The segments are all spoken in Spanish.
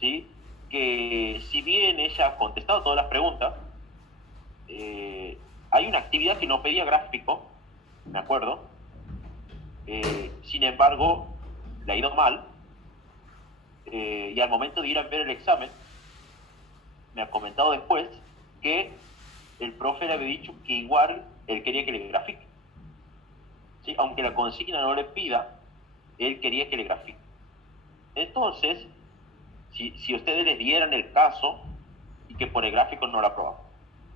¿sí? Que si bien ella ha contestado todas las preguntas, hay una actividad que no pedía gráfico, me acuerdo, sin embargo, le ha ido mal, y al momento de ir a ver el examen, me ha comentado después que el profe le había dicho que igual él quería que le grafique, ¿sí? Aunque la consigna no le pida, él quería que le grafique. Entonces, si ustedes les dieran el caso y que por el gráfico no la aprobaban,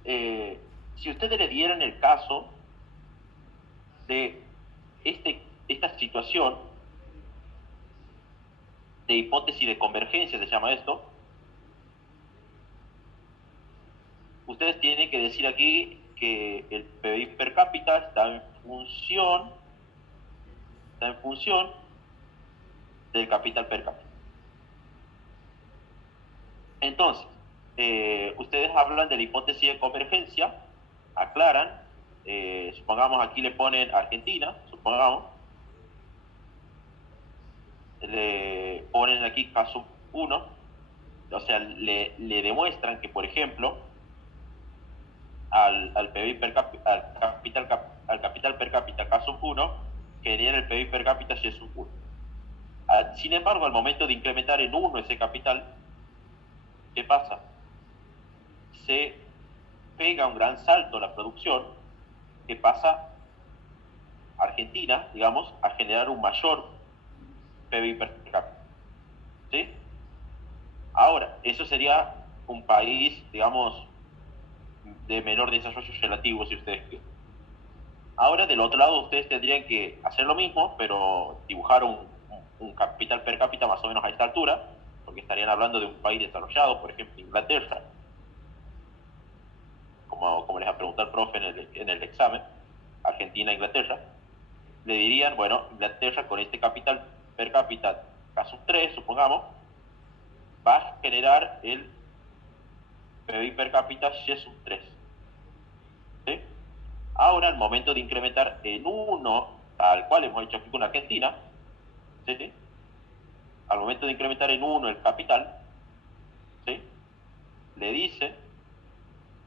si ustedes le dieran el caso de esta situación de hipótesis de convergencia, se llama esto, ustedes tienen que decir aquí que el PBI per cápita está en función del capital per cápita. Entonces, ustedes hablan de la hipótesis de convergencia, aclaran, supongamos aquí le ponen Argentina, supongamos, le ponen aquí caso 1, o sea, le demuestran que, por ejemplo, al PBI per cápita, al capital per cápita caso 1, genera el PBI per cápita si es un 1. Sin embargo, al momento de incrementar en 1 ese capital, ¿qué pasa? Se pega un gran salto a la producción, que pasa Argentina, digamos, a generar un mayor PBI per cápita. ¿Sí? Ahora, eso sería un país, digamos, de menor desarrollo relativo, si ustedes quieren. Ahora, del otro lado, ustedes tendrían que hacer lo mismo, pero dibujar un capital per cápita más o menos a esta altura, porque estarían hablando de un país desarrollado, por ejemplo, Inglaterra, como les ha preguntado el profe en el examen, Argentina, Inglaterra, le dirían, bueno, Inglaterra con este capital per cápita, caso 3, supongamos, va a generar el PBI per cápita Y sub 3. ¿Sí? Ahora, al momento de incrementar en 1, tal cual hemos hecho aquí con Argentina, ¿sí? Al momento de incrementar en 1 el capital, ¿sí? Le dice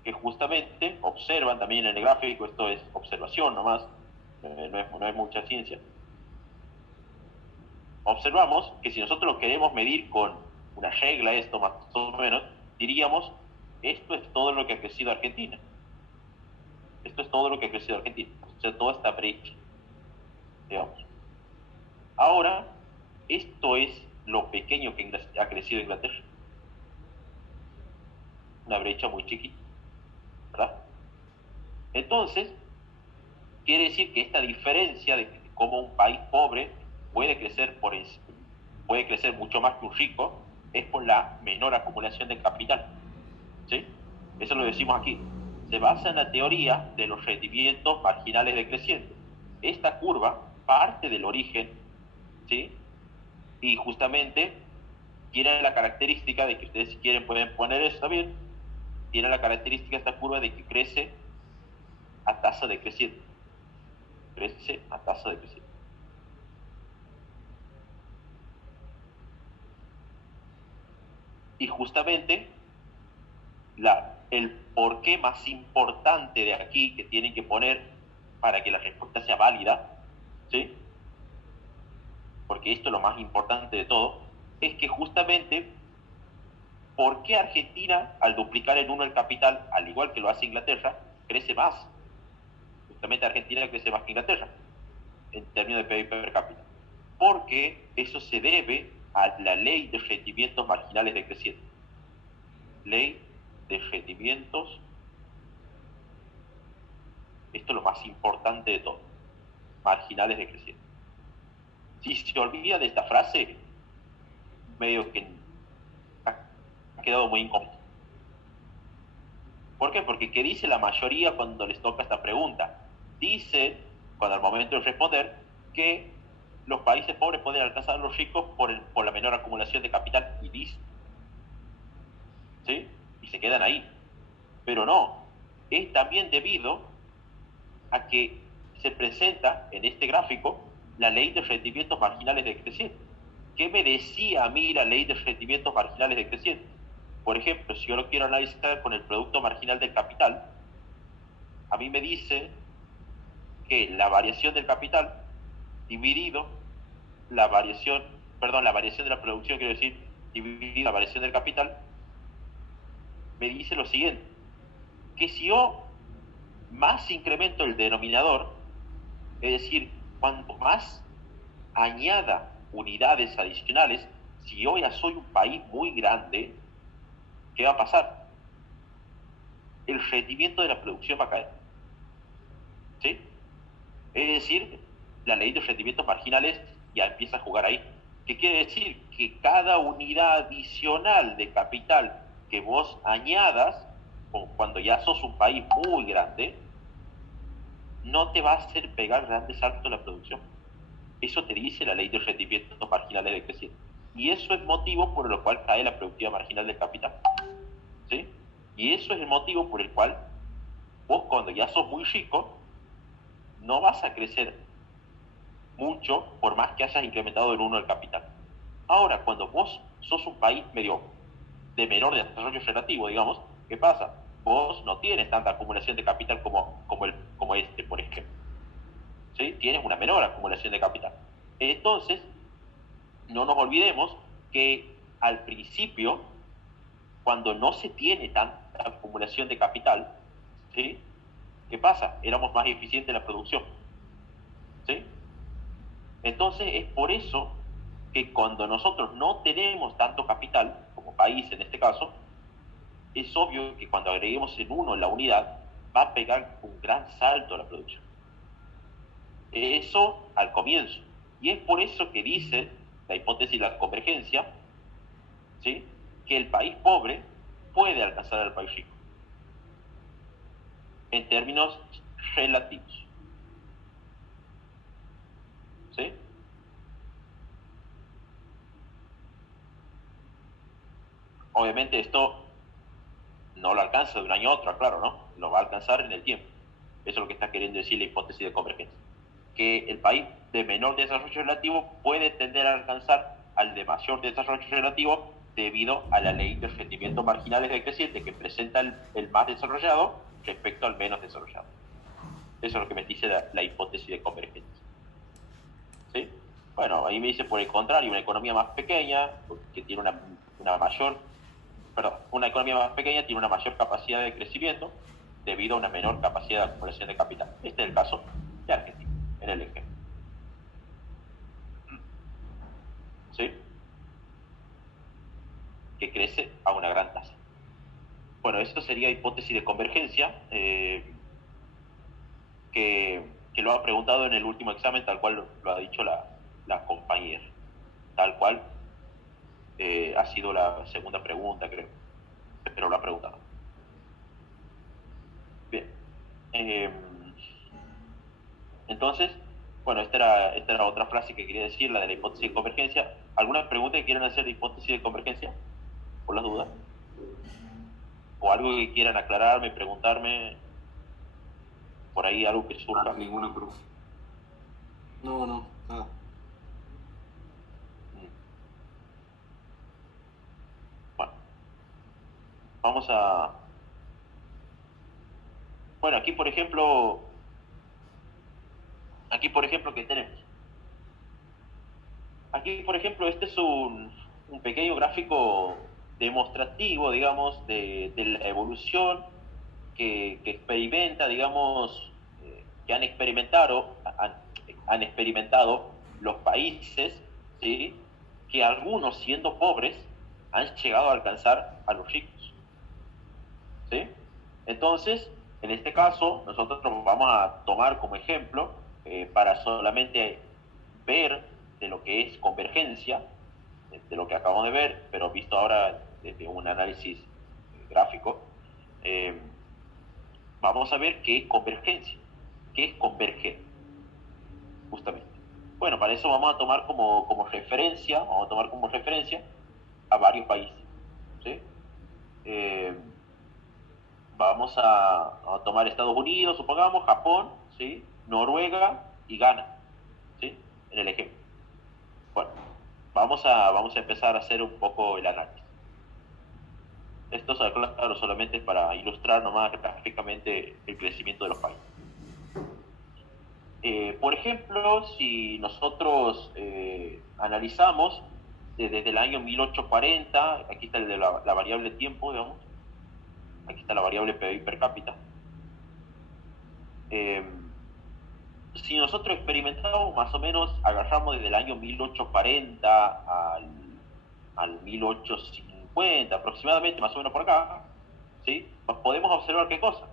que justamente observan también en el gráfico, esto es observación nomás, no es mucha ciencia, observamos que si nosotros lo queremos medir con una regla, esto más o menos, diríamos, esto es todo lo que ha crecido Argentina. Esto es todo lo que ha crecido Argentina. O sea, toda esta brecha, digamos. Ahora, esto es lo pequeño que ha crecido Inglaterra. Una brecha muy chiquita, ¿verdad? Entonces, quiere decir que esta diferencia de cómo un país pobre puede crecer mucho más que un rico es por la menor acumulación de capital. ¿Sí? Eso lo decimos aquí. Se basa en la teoría de los rendimientos marginales decrecientes. Esta curva parte del origen, ¿sí? Y justamente tiene la característica de que ustedes, si quieren, pueden poner eso también. Tiene la característica esta curva de que crece a tasa decreciente. Crece a tasa decreciente. Y justamente el porqué más importante de aquí que tienen que poner para que la respuesta sea válida, ¿sí? Porque esto es lo más importante de todo, es que justamente, ¿por qué Argentina, al duplicar en 1 el capital, al igual que lo hace Inglaterra, crece más? Justamente Argentina crece más que Inglaterra, en términos de PIB per cápita. Porque eso se debe a la ley de rendimientos marginales decrecientes. Ley de rendimientos, esto es lo más importante de todo, marginales decrecientes. Si se olvida de esta frase, medio que ha quedado muy incómodo. ¿Por qué? Porque ¿qué dice la mayoría cuando les toca esta pregunta? Dice, cuando al momento de responder, que los países pobres pueden alcanzar a los ricos por la menor acumulación de capital y listo. ¿Sí? Y se quedan ahí. Pero no, es también debido a que se presenta en este gráfico la ley de rendimientos marginales decrecientes. ¿qué me decía a mí la ley de rendimientos marginales decrecientes? Por ejemplo, si yo lo quiero analizar con el producto marginal del capital, a mí me dice que la variación del capital dividido la variación de la producción, quiero decir, dividido la variación del capital, me dice lo siguiente, que si yo más incremento el denominador, es decir, cuanto más añada unidades adicionales, si yo ya soy un país muy grande, ¿qué va a pasar? El rendimiento de la producción va a caer. ¿Sí? Es decir, la ley de rendimientos marginales ya empieza a jugar ahí. ¿Qué quiere decir? Que cada unidad adicional de capital que vos añadas, cuando ya sos un país muy grande, no te va a hacer pegar grandes saltos en la producción. Eso te dice la ley de rendimientos marginales decrecientes. Y eso es motivo por el cual cae la productividad marginal del capital. ¿Sí? Y eso es el motivo por el cual vos, cuando ya sos muy rico, no vas a crecer mucho por más que hayas incrementado en uno el capital. Ahora, cuando vos sos un país medio de menor desarrollo relativo, digamos, ¿qué pasa? Vos no tienes tanta acumulación de capital como este, por ejemplo. ¿Sí? Tienes una menor acumulación de capital. Entonces, no nos olvidemos que al principio, cuando no se tiene tanta acumulación de capital, ¿sí? ¿Qué pasa? Éramos más eficientes en la producción. ¿Sí? Entonces, es por eso que cuando nosotros no tenemos tanto capital, como país en este caso, es obvio que cuando agreguemos en uno la unidad, va a pegar un gran salto a la producción. Eso al comienzo. Y es por eso que dice la hipótesis de la convergencia, ¿sí? Que el país pobre puede alcanzar al país rico, en términos relativos. ¿Sí? Obviamente esto no lo alcanza de un año a otro, claro, ¿no? Lo va a alcanzar en el tiempo. Eso es lo que está queriendo decir la hipótesis de convergencia. Que el país de menor desarrollo relativo puede tender a alcanzar al de mayor desarrollo relativo debido a la ley de rendimientos marginales decrecientes que presenta el más desarrollado respecto al menos desarrollado. Eso es lo que me dice la hipótesis de convergencia. ¿Sí? Bueno, ahí me dice por el contrario, una economía más pequeña, que tiene una economía más pequeña tiene una mayor capacidad de crecimiento debido a una menor capacidad de acumulación de capital. Este es el caso de Argentina, en el ejemplo. ¿Sí? Que crece a una gran tasa. Bueno, esto sería hipótesis de convergencia, que lo ha preguntado en el último examen, tal cual lo ha dicho la compañera. Tal cual ha sido la segunda pregunta, creo. Pero lo ha preguntado. Bien. Entonces, bueno, esta era otra frase que quería decir, la de la hipótesis de convergencia. ¿Alguna pregunta que quieran hacer de hipótesis de convergencia? Por las dudas. O algo que quieran aclararme, preguntarme, por ahí algo que surja. Ninguna, profe. No, nada. Bueno, vamos a... Bueno, aquí por ejemplo, ¿qué tenemos? Aquí, por ejemplo, este es un pequeño gráfico demostrativo, digamos, de la evolución que experimenta, digamos, que han experimentado los países, ¿sí? Que algunos, siendo pobres, han llegado a alcanzar a los ricos. ¿Sí? Entonces, en este caso, nosotros vamos a tomar como ejemplo, para solamente ver de lo que es convergencia, de lo que acabamos de ver, pero visto ahora desde un análisis gráfico, vamos a ver qué es convergencia, qué es converger, justamente. Bueno, para eso vamos a tomar como referencia a varios países. ¿Sí? Vamos a tomar Estados Unidos, supongamos, Japón, ¿sí? Noruega y Ghana, ¿sí? En el ejemplo. Bueno, vamos a empezar a hacer un poco el análisis. Esto, claro, solamente es para ilustrar nomás gráficamente el crecimiento de los países. Por ejemplo, si nosotros analizamos desde el año 1840, aquí está la variable tiempo, digamos, aquí está la variable PIB per cápita. Si nosotros experimentamos, más o menos, agarramos desde el año 1840 al 1850, aproximadamente, más o menos por acá, ¿sí? Podemos observar qué cosa.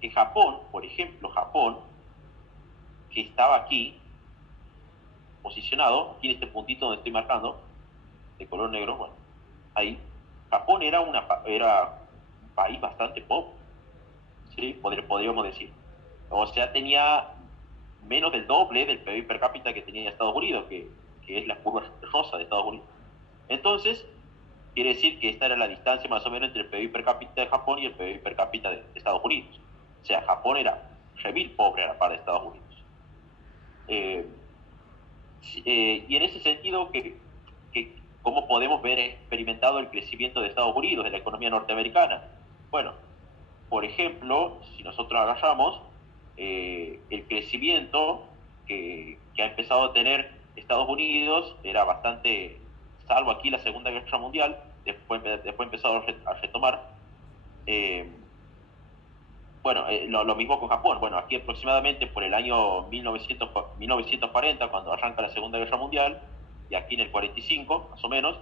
Que Japón, por ejemplo, Japón, que estaba aquí, posicionado, aquí en este puntito donde estoy marcando, de color negro, bueno, ahí, Japón era un país bastante pobre, ¿sí? Podríamos decir. O sea, tenía menos del doble del PIB per cápita que tenía Estados Unidos, que es la curva rosa de Estados Unidos. Entonces, quiere decir que esta era la distancia más o menos entre el PIB per cápita de Japón y el PIB per cápita de Estados Unidos. O sea, Japón era remil pobre a la par de Estados Unidos. Y en ese sentido, ¿cómo podemos ver experimentado el crecimiento de Estados Unidos, de la economía norteamericana? Bueno, por ejemplo, si nosotros agarramos el crecimiento que ha empezado a tener Estados Unidos, era bastante, salvo aquí la Segunda Guerra Mundial, después empezó a retomar. Bueno, lo mismo con Japón. Bueno, aquí aproximadamente por el año 1940, cuando arranca la Segunda Guerra Mundial, y aquí en el 45, más o menos,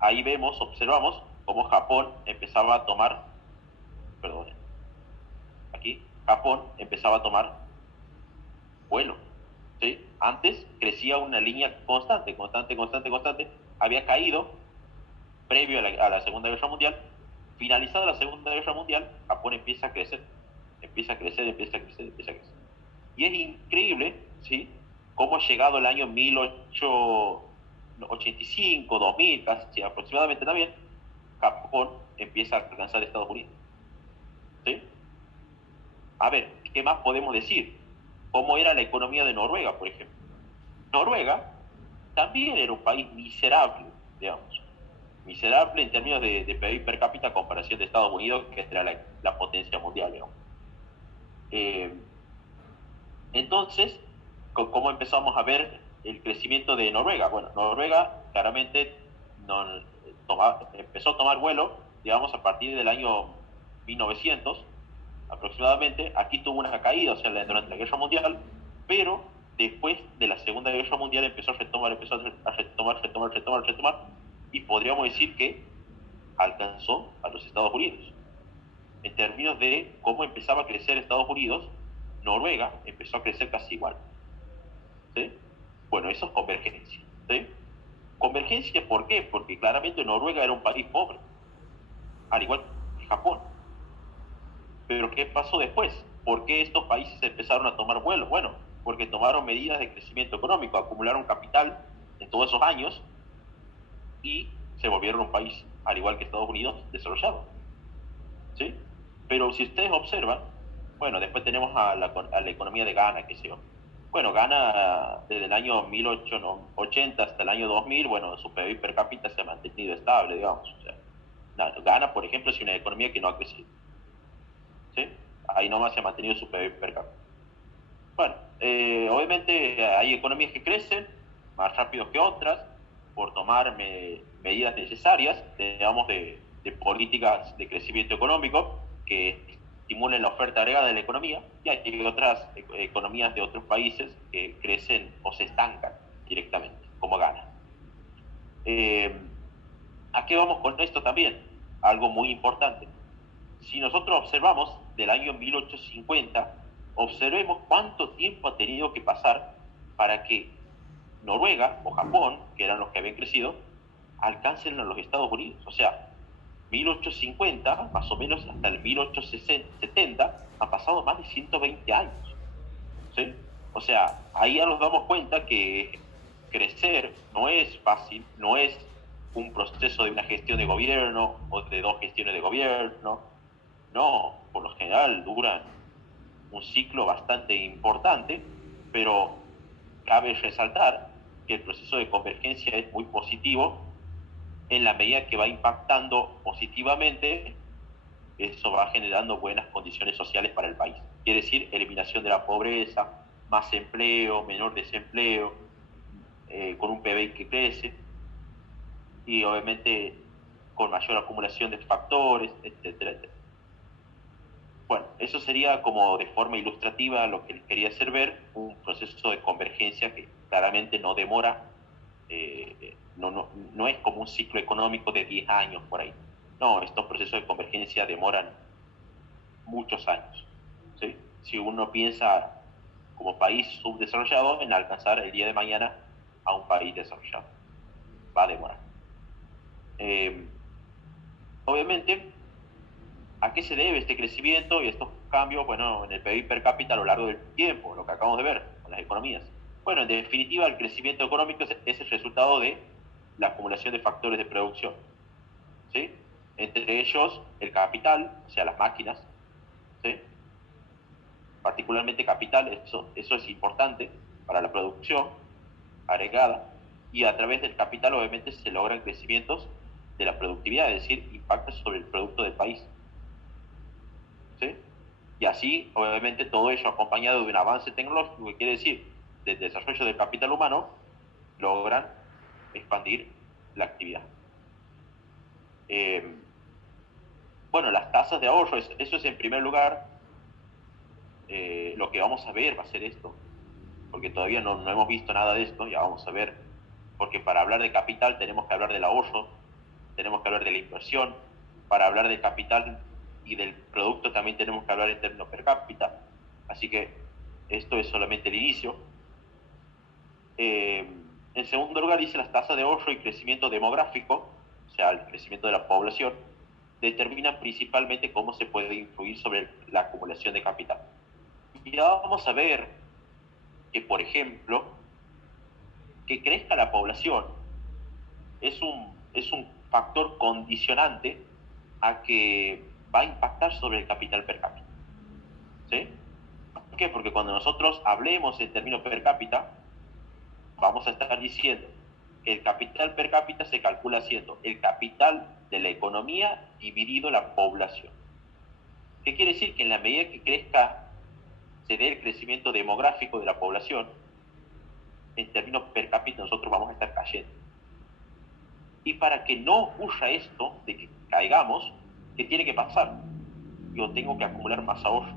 ahí observamos cómo Japón empezaba a tomar, perdón, aquí, Japón empezaba a tomar vuelo, ¿sí? Antes crecía una línea constante, había caído previo a la Segunda Guerra Mundial. Finalizada la Segunda Guerra Mundial, Japón empieza a crecer. Y es increíble, ¿sí?, cómo ha llegado el año 1885, 2000, casi aproximadamente también, Japón empieza a alcanzar Estados Unidos. ¿Sí? A ver, ¿qué más podemos decir? ¿Cómo era la economía de Noruega, por ejemplo? Noruega también era un país miserable, digamos. Miserable en términos de PIB per cápita a comparación de Estados Unidos, que era la potencia mundial, digamos. Entonces, ¿cómo empezamos a ver el crecimiento de Noruega? Bueno, Noruega claramente empezó a tomar vuelo, digamos, a partir del año 1900 aproximadamente. Aquí tuvo una caída, o sea, durante la Guerra Mundial, pero después de la Segunda Guerra Mundial empezó a retomar, y podríamos decir que alcanzó a los Estados Unidos. En términos de cómo empezaba a crecer Estados Unidos, Noruega empezó a crecer casi igual. ¿Sí? Bueno, eso es convergencia. ¿Sí? Convergencia, ¿por qué? Porque claramente Noruega era un país pobre, al igual que Japón. Pero ¿qué pasó después? ¿Por qué estos países empezaron a tomar vuelo? Bueno, porque tomaron medidas de crecimiento económico, acumularon capital en todos esos años y se volvieron un país, al igual que Estados Unidos, desarrollado. ¿Sí? Pero si ustedes observan, bueno, después tenemos a la economía de Ghana, qué sé yo. Bueno, Ghana desde el año 1880 hasta el año 2000, bueno, su PIB per cápita se ha mantenido estable, digamos. O sea, Ghana, por ejemplo, es una economía que no ha crecido. ¿Sí? Ahí nomás se ha mantenido su PIB per cápita. Bueno, obviamente hay economías que crecen más rápido que otras por tomar medidas necesarias, digamos, de políticas de crecimiento económico que estimulen la oferta agregada de la economía, y hay otras economías de otros países que crecen o se estancan directamente, como Ghana. ¿A qué vamos con esto también? Algo muy importante. Si nosotros observamos del año 1850, observemos cuánto tiempo ha tenido que pasar para que Noruega o Japón, que eran los que habían crecido, alcancen a los Estados Unidos. O sea, 1850, más o menos hasta el 1870, han pasado más de 120 años. ¿Sí? O sea, ahí ya nos damos cuenta que crecer no es fácil, no es un proceso de una gestión de gobierno o de dos gestiones de gobierno. No, por lo general duran un ciclo bastante importante, pero cabe resaltar que el proceso de convergencia es muy positivo en la medida que va impactando positivamente, eso va generando buenas condiciones sociales para el país. Quiere decir, eliminación de la pobreza, más empleo, menor desempleo, con un PBI que crece y obviamente con mayor acumulación de factores, etcétera, etcétera. Bueno, eso sería como de forma ilustrativa lo que les quería hacer ver, un proceso de convergencia que claramente no demora, no es como un ciclo económico de 10 años por ahí. No, estos procesos de convergencia demoran muchos años, ¿sí? Si uno piensa como país subdesarrollado en alcanzar el día de mañana a un país desarrollado, va a demorar. Obviamente, ¿a qué se debe este crecimiento y estos cambios, bueno, en el PIB per cápita a lo largo del tiempo, lo que acabamos de ver con las economías? Bueno, en definitiva, el crecimiento económico es el resultado de la acumulación de factores de producción, ¿sí? Entre ellos, el capital, o sea, las máquinas, ¿sí? Particularmente capital, eso es importante para la producción agregada, y a través del capital obviamente se logran crecimientos de la productividad, es decir, impactos sobre el producto del país, ¿sí? Y así, obviamente, todo ello acompañado de un avance tecnológico, que quiere decir, del desarrollo del capital humano, logran expandir la actividad. Bueno, las tasas de ahorro, eso es en primer lugar. Lo que vamos a ver va a ser esto, porque todavía no hemos visto nada de esto, ya vamos a ver, porque para hablar de capital tenemos que hablar del ahorro, tenemos que hablar de la inversión, para hablar de capital y del producto también tenemos que hablar en términos per cápita, así que esto es solamente el inicio. En segundo lugar, dice las tasas de ahorro y crecimiento demográfico, o sea, el crecimiento de la población, determinan principalmente cómo se puede influir sobre la acumulación de capital. Y ahora vamos a ver que, por ejemplo, que crezca la población es un factor condicionante a que va a impactar sobre el capital per cápita, ¿sí? ¿Por qué? Porque cuando nosotros hablemos en términos per cápita, vamos a estar diciendo que el capital per cápita se calcula siendo el capital de la economía dividido la población. ¿Qué quiere decir? Que en la medida que crezca, se dé el crecimiento demográfico de la población, en términos per cápita nosotros vamos a estar cayendo. Y para que no ocurra esto, de que caigamos, ¿qué tiene que pasar? Yo tengo que acumular más ahorro,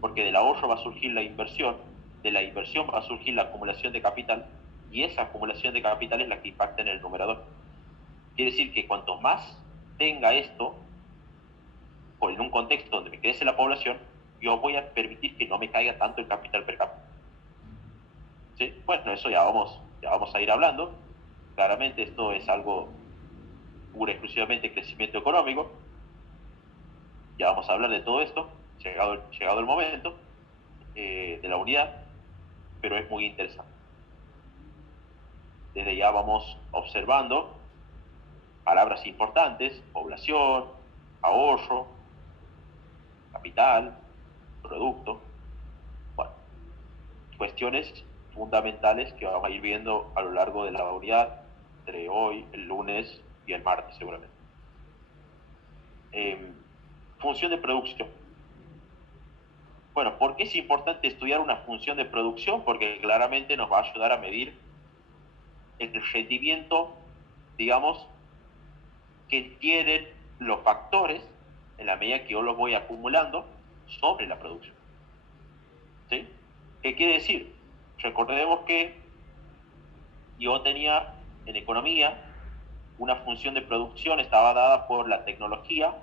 porque del ahorro va a surgir la inversión, de la inversión va a surgir la acumulación de capital, y esa acumulación de capital es la que impacta en el numerador. Quiere decir que cuanto más tenga esto, o en un contexto donde me crece la población, yo voy a permitir que no me caiga tanto el capital per cápita. ¿Sí? Bueno, eso ya vamos a ir hablando. Claramente esto es algo pura y exclusivamente crecimiento económico. Ya vamos a hablar de todo esto, llegado el momento, de la unidad, pero es muy interesante. Desde ya vamos observando palabras importantes: población, ahorro, capital, producto. Bueno, cuestiones fundamentales que vamos a ir viendo a lo largo de la unidad, entre hoy, el lunes y el martes seguramente. Función de producción. Bueno, ¿por qué es importante estudiar una función de producción? Porque claramente nos va a ayudar a medir el rendimiento, digamos, que tienen los factores en la medida que yo los voy acumulando sobre la producción. ¿Sí? ¿Qué quiere decir? Recordemos que yo tenía en economía una función de producción, estaba dada por la tecnología,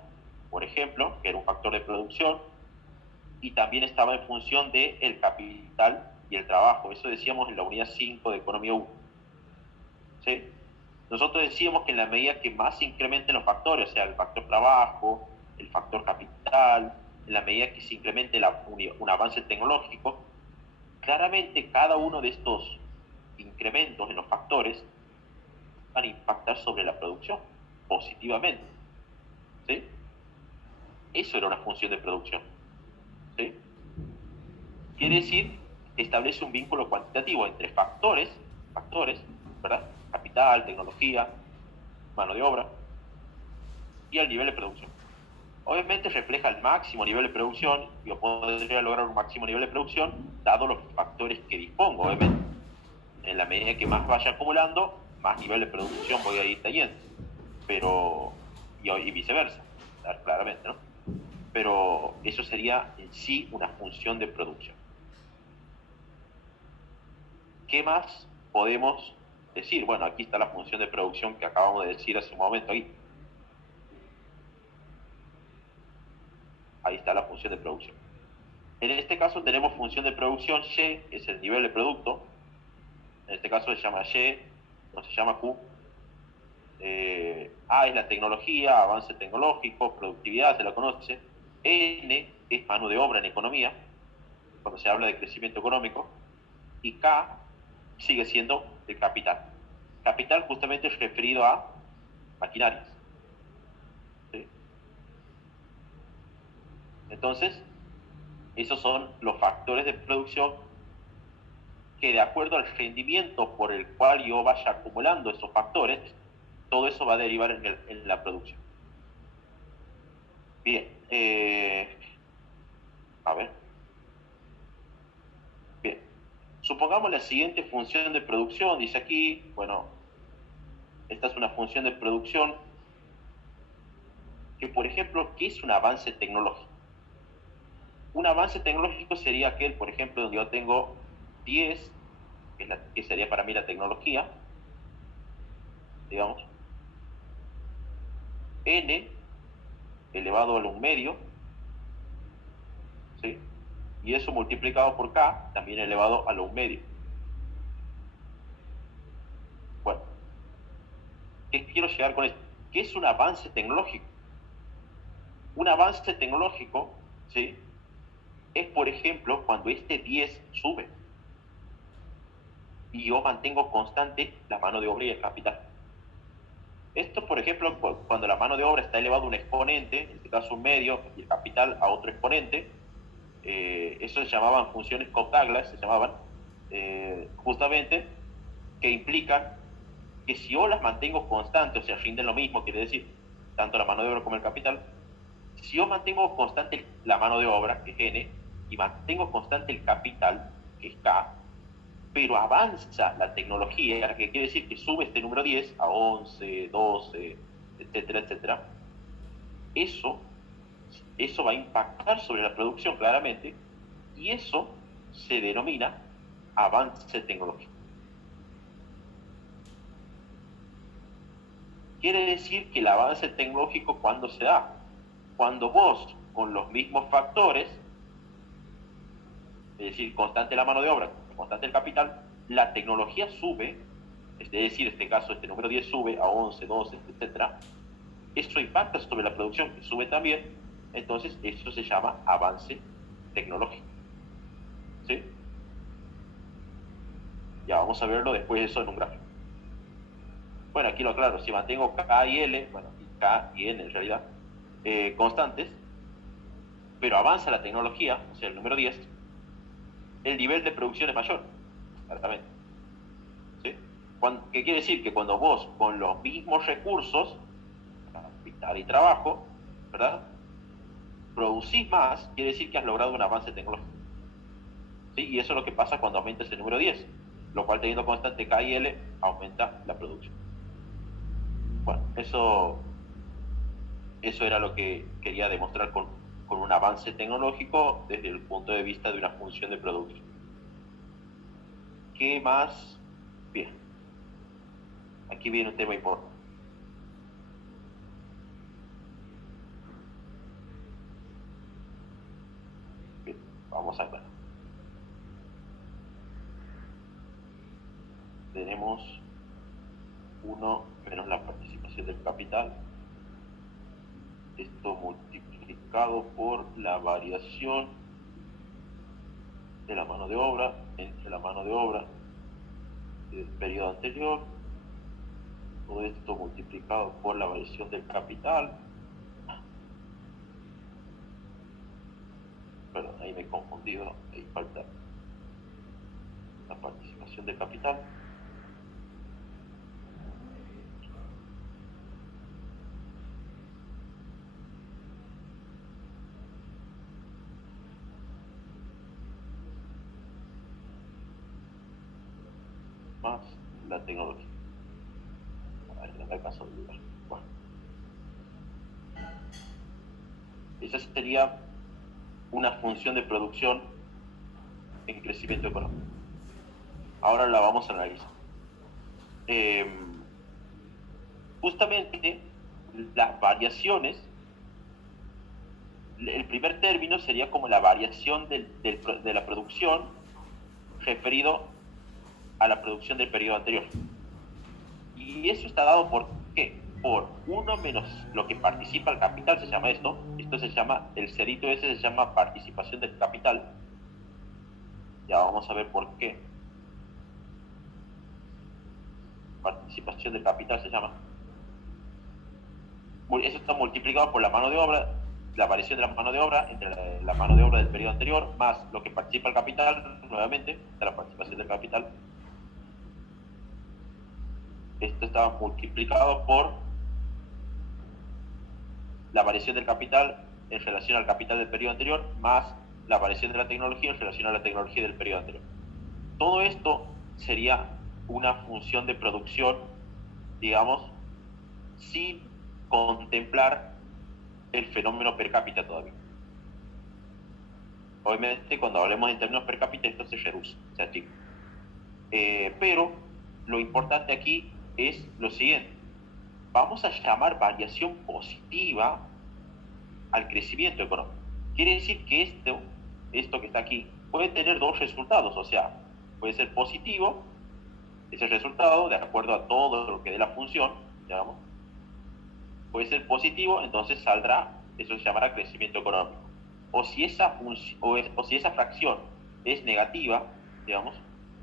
por ejemplo, que era un factor de producción, y también estaba en función del capital y el trabajo. Eso decíamos en la unidad 5 de Economía 1. ¿Sí? Nosotros decíamos que en la medida que más se incrementen los factores, o sea, el factor trabajo, el factor capital, en la medida que se incremente un avance tecnológico, claramente cada uno de estos incrementos en los factores van a impactar sobre la producción positivamente. ¿Sí? Eso era una función de producción. ¿Sí? Quiere decir que establece un vínculo cuantitativo entre factores ¿verdad? Capital, tecnología, mano de obra y el nivel de producción. Obviamente refleja el máximo nivel de producción. Yo podría lograr un máximo nivel de producción dado los factores que dispongo, obviamente. En la medida que más vaya acumulando, más nivel de producción voy a ir teniendo. Pero, y viceversa, claramente, ¿no? Pero eso sería en sí una función de producción. ¿Qué más podemos decir? Bueno, aquí está la función de producción que acabamos de decir hace un momento ahí. Ahí está la función de producción. En este caso tenemos función de producción Y, que es el nivel de producto. En este caso se llama Y, no se llama Q. A es la tecnología, avance tecnológico, productividad, se la conoce. N es mano de obra en economía, cuando se habla de crecimiento económico. Y K sigue siendo el capital. Capital justamente es referido a maquinarias. ¿Sí? Entonces, esos son los factores de producción que, de acuerdo al rendimiento por el cual yo vaya acumulando esos factores, todo eso va a derivar en la producción. Bien, a ver. Bien, supongamos la siguiente función de producción, dice aquí, bueno, esta es una función de producción que, por ejemplo, ¿qué es un avance tecnológico? Un avance tecnológico sería aquel, por ejemplo, donde yo tengo 10, que sería para mí la tecnología, digamos, n elevado a un medio, ¿sí? Y eso multiplicado por k, también elevado a un medio. Bueno, ¿qué quiero llegar con esto? ¿Qué es un avance tecnológico? Un avance tecnológico, ¿sí?, es, por ejemplo, cuando este 10 sube y yo mantengo constante la mano de obra y el capital. Esto, por ejemplo, cuando la mano de obra está elevado a un exponente, en este caso un medio, y el capital a otro exponente, eso se llamaban funciones Cobb-Douglas, se llamaban, justamente, que implican que si yo las mantengo constantes, o sea, rinden lo mismo, quiere decir, tanto la mano de obra como el capital, si yo mantengo constante la mano de obra, que es N, y mantengo constante el capital, que es K, pero avanza la tecnología, que quiere decir que sube este número 10 a 11, 12, etcétera, etcétera, eso va a impactar sobre la producción claramente, y eso se denomina avance tecnológico. Quiere decir que el avance tecnológico, ¿cuándo se da? Cuando vos, con los mismos factores, es decir, constante la mano de obra, constante el capital, la tecnología sube, es decir, en este caso este número 10 sube a 11, 12, etcétera, eso impacta sobre la producción, que sube también, entonces eso se llama avance tecnológico. ¿Sí? Ya vamos a verlo después eso en un gráfico. Bueno, aquí lo aclaro, si mantengo K y L, bueno, K y N en realidad, constantes, pero avanza la tecnología, o sea, el número 10, el nivel de producción es mayor, claramente. ¿Sí? ¿Qué quiere decir? Que cuando vos, con los mismos recursos, capital y trabajo, ¿verdad?, producís más, quiere decir que has logrado un avance tecnológico. ¿Sí? Y eso es lo que pasa cuando aumenta ese número 10, lo cual, teniendo constante K y L, aumenta la producción. Bueno, eso era lo que quería demostrar con un avance tecnológico desde el punto de vista de una función de producción. ¿Qué más? Bien, aquí viene un tema importante. Bien, vamos a ver. Tenemos 1 menos la participación del capital, esto multiplicado por la variación de la mano de obra entre la mano de obra del periodo anterior, todo esto multiplicado por la variación del capital. Perdón, ahí me he confundido, ahí falta la participación del capital. más la tecnología. A ver, no me alcanzo a olvidar. Bueno, esa sería una función de producción en crecimiento económico. Ahora la vamos a analizar. Justamente las variaciones, el primer término sería como la variación de la producción referido a la producción del periodo anterior. Y eso está dado por ¿qué? Por 1 menos lo que participa el capital, se llama esto se llama, el cerito ese se llama participación del capital. Ya vamos a ver por qué. Participación del capital se llama. Eso está multiplicado por la mano de obra, la variación de la mano de obra entre la mano de obra del periodo anterior más lo que participa el capital, nuevamente, de la participación del capital. Esto está multiplicado por la variación del capital en relación al capital del periodo anterior más la variación de la tecnología en relación a la tecnología del periodo anterior. Todo esto sería una función de producción, digamos, sin contemplar el fenómeno per cápita todavía. Obviamente, cuando hablemos en términos per cápita, esto se reduce, se achica. Pero lo importante aquí es lo siguiente. Vamos a llamar variación positiva al crecimiento económico. Quiere decir que esto que está aquí puede tener dos resultados, o sea, puede ser positivo ese resultado de acuerdo a todo lo que dé la función, digamos, puede ser positivo, entonces saldrá, eso se llamará crecimiento económico. O si esa fracción es negativa, digamos,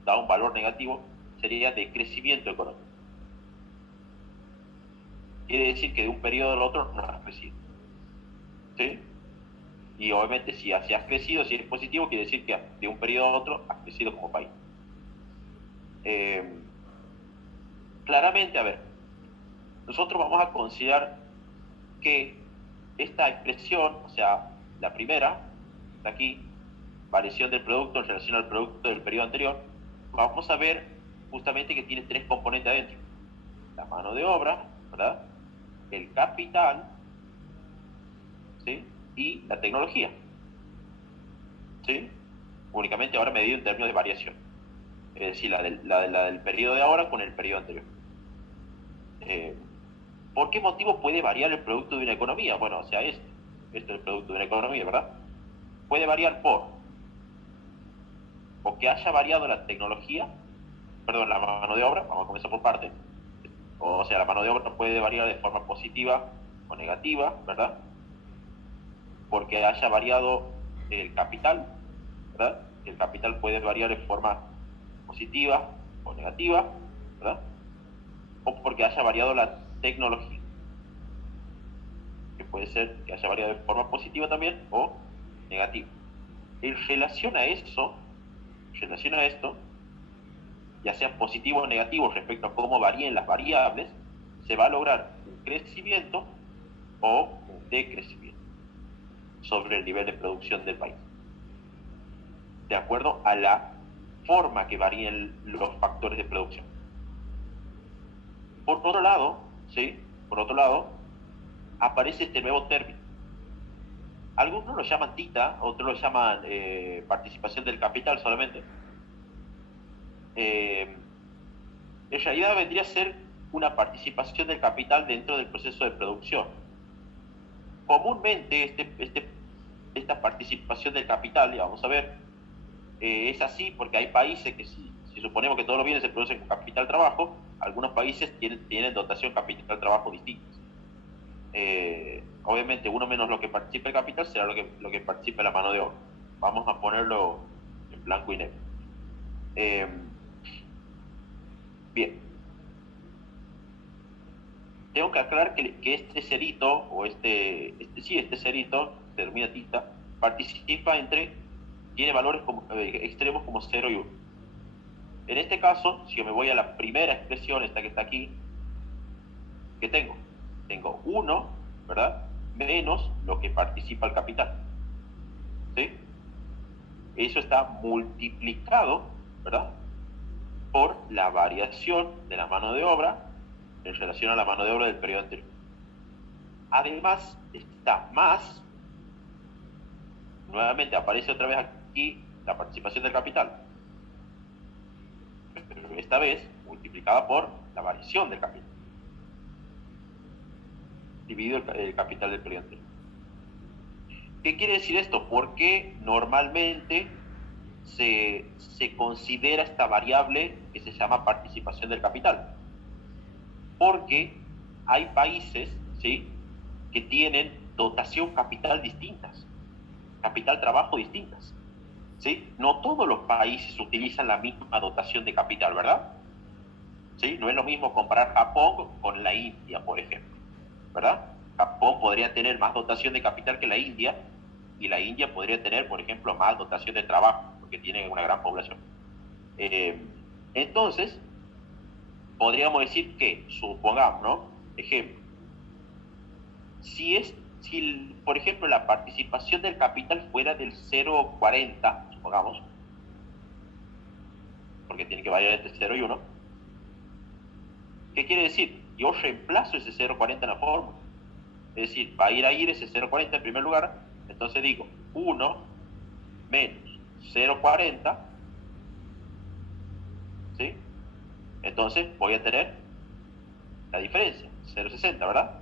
da un valor negativo, sería decrecimiento económico. Quiere decir que de un periodo al otro no has crecido. ¿Sí? Y obviamente si has crecido, si es positivo, quiere decir que de un periodo a otro has crecido como país. Claramente, a ver, nosotros vamos a considerar que esta expresión, o sea, la primera, está aquí, variación del producto en relación al producto del periodo anterior, vamos a ver justamente que tiene tres componentes adentro. La mano de obra, ¿verdad? El capital, ¿sí? Y la tecnología, ¿sí? Únicamente ahora medido en términos de variación. Es decir, la del periodo de ahora con el periodo anterior. ¿Por qué motivo puede variar el producto de una economía? Bueno, o sea, esto es el producto de una economía, ¿verdad? Puede variar o que haya variado la tecnología, perdón, la mano de obra, vamos a comenzar por parte. O sea, la mano de obra puede variar de forma positiva o negativa, ¿verdad? Porque haya variado el capital, ¿verdad? El capital puede variar de forma positiva o negativa, ¿verdad? O porque haya variado la tecnología, que puede ser que haya variado de forma positiva también o negativa. En relación a esto, ya sea positivo o negativo respecto a cómo varíen las variables, se va a lograr un crecimiento o un decrecimiento sobre el nivel de producción del país, de acuerdo a la forma que varíen los factores de producción. Por otro lado, aparece este nuevo término. Algunos lo llaman TITA, otros lo llaman participación del capital solamente. En realidad vendría a ser una participación del capital dentro del proceso de producción. Comúnmente esta participación del capital, ya vamos a ver, es así porque hay países que si suponemos que todos los bienes se producen con capital trabajo, algunos países tienen dotación capital trabajo distintas. Obviamente uno menos lo que participa el capital será lo que participa la mano de obra. Vamos a ponerlo en blanco y negro. Bien. Tengo que aclarar que este cerito, o este cerito, determina TITA, tiene valores extremos como 0 y 1. En este caso, si yo me voy a la primera expresión, esta que está aquí, ¿qué tengo? Tengo 1, ¿verdad? Menos lo que participa el capital. ¿Sí? Eso está multiplicado, ¿verdad? por la variación de la mano de obra en relación a la mano de obra del periodo anterior. Además, está más, nuevamente aparece otra vez aquí la participación del capital, pero esta vez multiplicada por la variación del capital, dividido el capital del periodo anterior. ¿Qué quiere decir esto? Porque normalmente se considera esta variable que se llama participación del capital. Porque hay países, ¿sí?, que tienen dotación capital distintas, capital trabajo distintas, ¿sí? No todos los países utilizan la misma dotación de capital, ¿verdad? ¿Sí? No es lo mismo comparar Japón con la India, por ejemplo, ¿verdad? Japón podría tener más dotación de capital que la India, y la India podría tener, por ejemplo, más dotación de trabajo, porque tienen una gran población. Entonces, podríamos decir que, supongamos, ¿no? Ejemplo, si, por ejemplo, la participación del capital fuera del 0,40, supongamos, porque tiene que variar entre 0 y 1, ¿qué quiere decir? Yo reemplazo ese 0,40 en la fórmula. Es decir, va a ir ese 0,40 en primer lugar, entonces digo 1 menos 0,40, ¿sí? Entonces voy a tener la diferencia, 0,60, ¿verdad?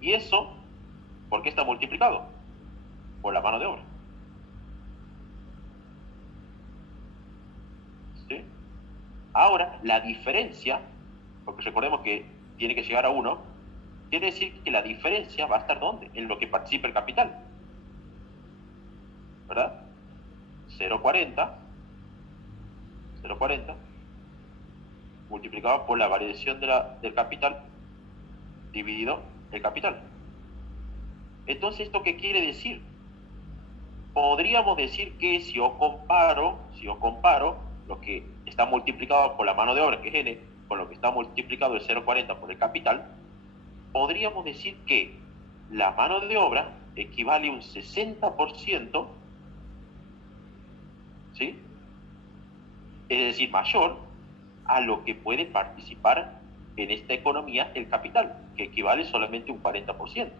Y eso, ¿por qué está multiplicado? Por la mano de obra. ¿Sí? Ahora, la diferencia, porque recordemos que tiene que llegar a 1, quiere decir que la diferencia va a estar ¿dónde? En lo que participa el capital, ¿verdad? 0,40 multiplicado por la variación del capital dividido el capital. Entonces, ¿esto qué quiere decir? Podríamos decir que si yo comparo lo que está multiplicado por la mano de obra, que es N, con lo que está multiplicado el 0,40 por el capital, podríamos decir que la mano de obra equivale a un 60%, ¿sí? Es decir, mayor a lo que puede participar en esta economía el capital, que equivale solamente a un 40%.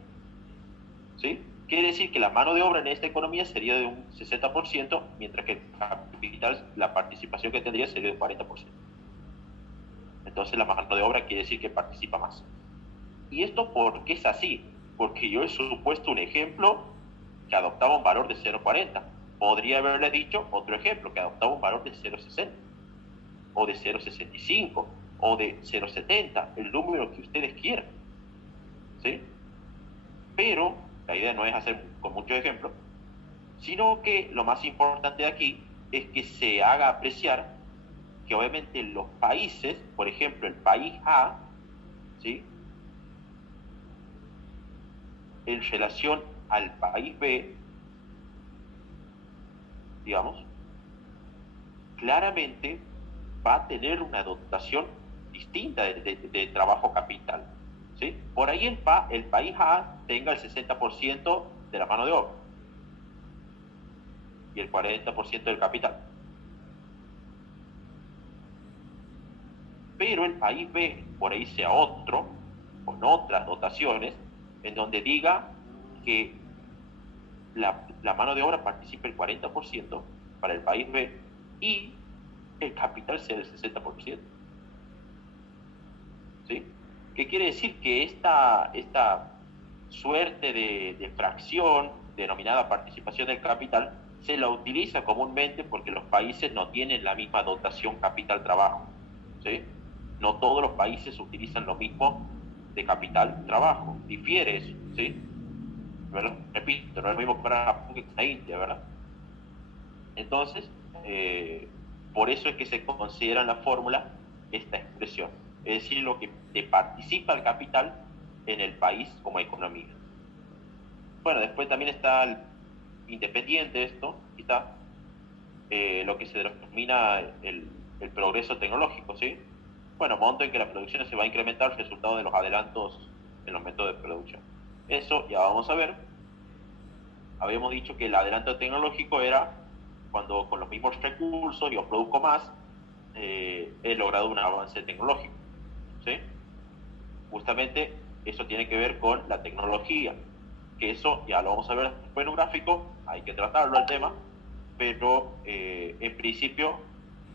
¿Sí? Quiere decir que la mano de obra en esta economía sería de un 60%, mientras que el capital, la participación que tendría sería de un 40%. Entonces la mano de obra quiere decir que participa más. ¿Y esto por qué es así? Porque yo he supuesto un ejemplo que adoptaba un valor de 0,40. Podría haberle dicho otro ejemplo que adoptaba un valor de 0,60 o de 0,65 o de 0,70, el número que ustedes quieran, ¿sí? Pero la idea no es hacer con muchos ejemplos, sino que lo más importante de aquí es que se haga apreciar que obviamente los países, por ejemplo el país A, ¿sí?, en relación al país B, digamos, claramente va a tener una dotación distinta de trabajo capital, ¿sí? Por ahí el país A tenga el 60% de la mano de obra y el 40% del capital. Pero el país B por ahí sea otro, con otras dotaciones, en donde diga que la mano de obra participe el 40% para el país B y el capital sea del 60%. ¿Sí? ¿Qué quiere decir? Que esta suerte de fracción denominada participación del capital se la utiliza comúnmente porque los países no tienen la misma dotación capital-trabajo, ¿sí? No todos los países utilizan lo mismo de capital-trabajo, difiere eso, ¿sí? ¿Verdad? Repito, no es lo mismo para Japón que la India, ¿verdad? Entonces, por eso es que se considera en la fórmula esta expresión, es decir, lo que participa el capital en el país como economía. Bueno, después también está el independiente esto, y está lo que se denomina el progreso tecnológico, ¿sí? Bueno, monto en que la producción se va a incrementar resultado de los adelantos en los métodos de producción. Eso ya vamos a ver. Habíamos dicho que el adelanto tecnológico era cuando con los mismos recursos yo produzco más he logrado un avance tecnológico, ¿sí? Justamente eso tiene que ver con la tecnología, que eso ya lo vamos a ver después en un gráfico, hay que tratarlo el tema, pero en principio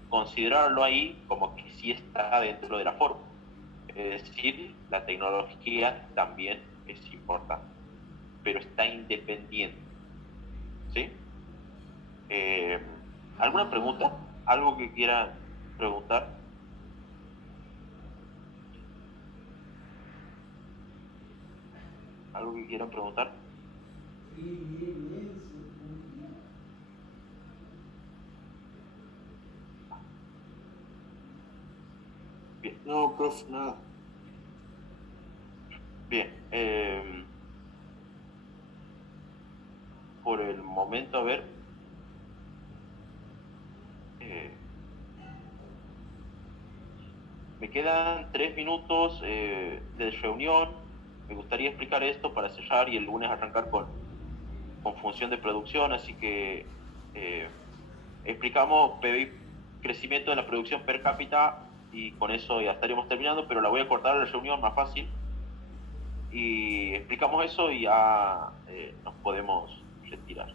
considerarlo ahí como que sí está dentro de la forma. Es decir, la tecnología también es importante, pero está independiente, ¿sí? Eh, ¿Alguna pregunta? ¿Algo que quieran preguntar? ¿Algo que quieran preguntar? Bien, No, profe, nada. bien. Por el momento, a ver. Me quedan 3 minutos de reunión. Me gustaría explicar esto para cerrar y el lunes arrancar con función de producción. Así que explicamos PBI, crecimiento de la producción per cápita, y con eso ya estaríamos terminando, pero la voy a cortar la reunión más fácil. Y explicamos eso y ya nos podemos retirar.